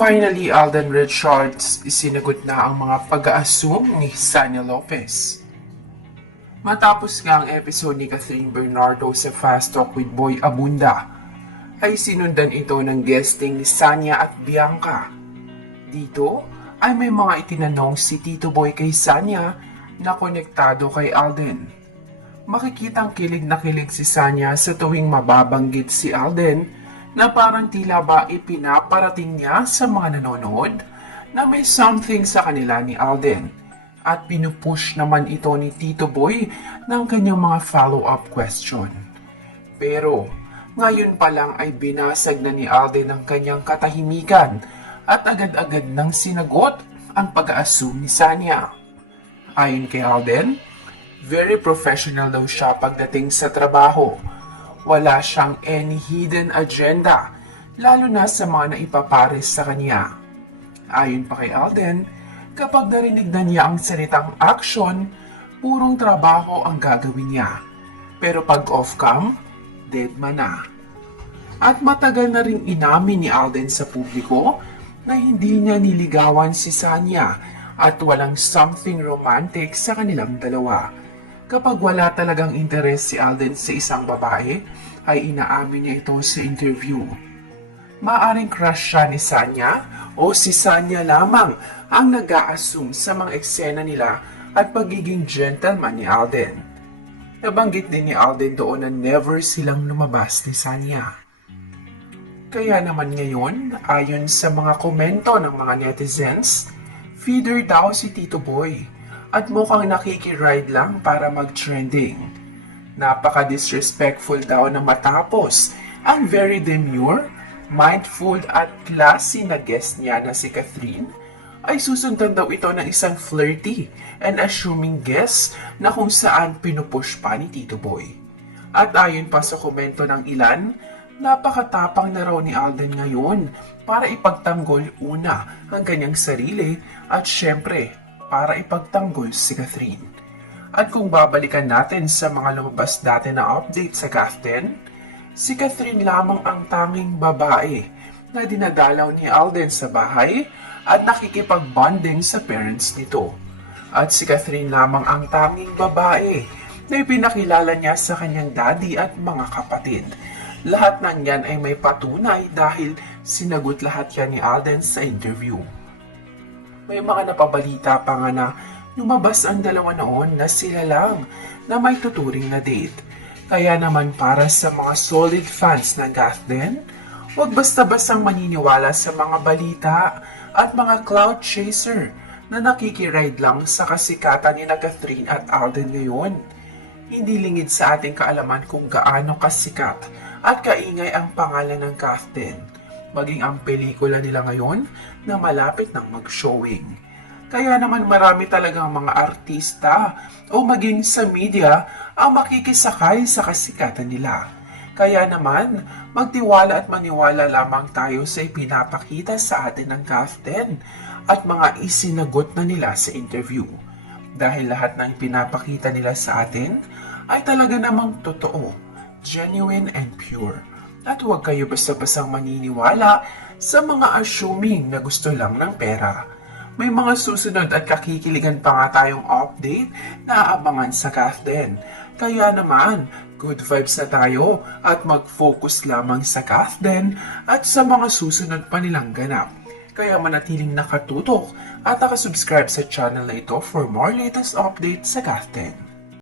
Finally, Alden Richards isinagot na ang mga pag-aasum ni Sanya Lopez. Matapos nga ang episode ni Catherine Bernardo sa Fast Talk with Boy Abunda, ay sinundan ito ng guesting ni Sanya at Bianca. Dito ay may mga itinanong si Tito Boy kay Sanya na konektado kay Alden. Makikitang kilig na kilig si Sanya sa tuwing mababanggit si Alden na parang tila ba ipinaparating niya sa mga nanonood na may something sa kanila ni Alden at pinupush naman ito ni Tito Boy ng kanyang mga follow-up question. Pero ngayon pa lang ay binasag na ni Alden ang kanyang katahimikan at agad-agad nang sinagot ang pag-aassume ni Sanya. Ayon kay Alden, very professional daw siya pagdating sa trabaho. Wala siyang any hidden agenda, lalo na sa mga naipapares sa kanya. Ayon pa kay Alden, kapag narinig na niya ang salitang action, purong trabaho ang gagawin niya. Pero pag off-cam, deadman na. At matagal na rin inamin ni Alden sa publiko na hindi niya niligawan si Sanya at walang something romantic sa kanilang dalawa. Kapag wala talagang interes si Alden sa isang babae, ay inaamin niya ito sa interview. Maaring crush siya ni Sanya o si Sanya lamang ang nag-a-assume sa mga eksena nila at pagiging gentleman ni Alden. Nabanggit din ni Alden doon na never silang lumabas ni Sanya. Kaya naman ngayon, ayon sa mga komento ng mga netizens, feeder daw si Tito Boy at mukhang nakikiride lang para mag-trending. Napaka-disrespectful daw na matapos ang very demure, mindful at classy na guest niya na si Catherine, ay susundan daw ito ng isang flirty and assuming guest na kung saan pinupush pa ni Tito Boy. At ayon pa sa komento ng ilan, napakatapang na raw ni Alden ngayon para ipagtanggol una ang kanyang sarili at syempre para ipagtanggol si Catherine. At kung babalikan natin sa mga lumabas dati na update sa Catherine, si Catherine lamang ang tanging babae na dinadalaw ni Alden sa bahay at nakikipag-bonding sa parents nito. At si Catherine lamang ang tanging babae na ipinakilala niya sa kanyang daddy at mga kapatid. Lahat ng yan ay may patunay dahil sinagot lahat yan ni Alden sa interview. May mga napabalita pa nga na lumabas ang dalawa noon na sila lang na may tuturing na date. Kaya naman para sa mga solid fans ng Catherine, huwag basta-bastang maniniwala sa mga balita at mga cloud chaser na nakikiride lang sa kasikatan ni Catherine at Alden ngayon. Hindi lingid sa ating kaalaman kung gaano kasikat at kaingay ang pangalan ng Catherine, maging ang pelikula nila ngayon na malapit ng mag-showing. Kaya naman marami talagang mga artista o maging sa media ang makikisakay sa kasikatan nila. Kaya naman, magtiwala at maniwala lamang tayo sa ipinapakita sa atin ng Catherine at mga isinagot na nila sa interview. Dahil lahat ng pinapakita nila sa atin ay talaga namang totoo, genuine and pure. At huwag kayo basta-bastang maniniwala sa mga assuming na gusto lang ng pera. May mga susunod at kakikiligan pa nga tayong update na aabangan sa Catherine. Kaya naman, good vibes na tayo at mag-focus lamang sa Catherine at sa mga susunod pa nilang ganap. Kaya manatiling nakatutok at nakasubscribe sa channel na ito for more latest updates sa Catherine.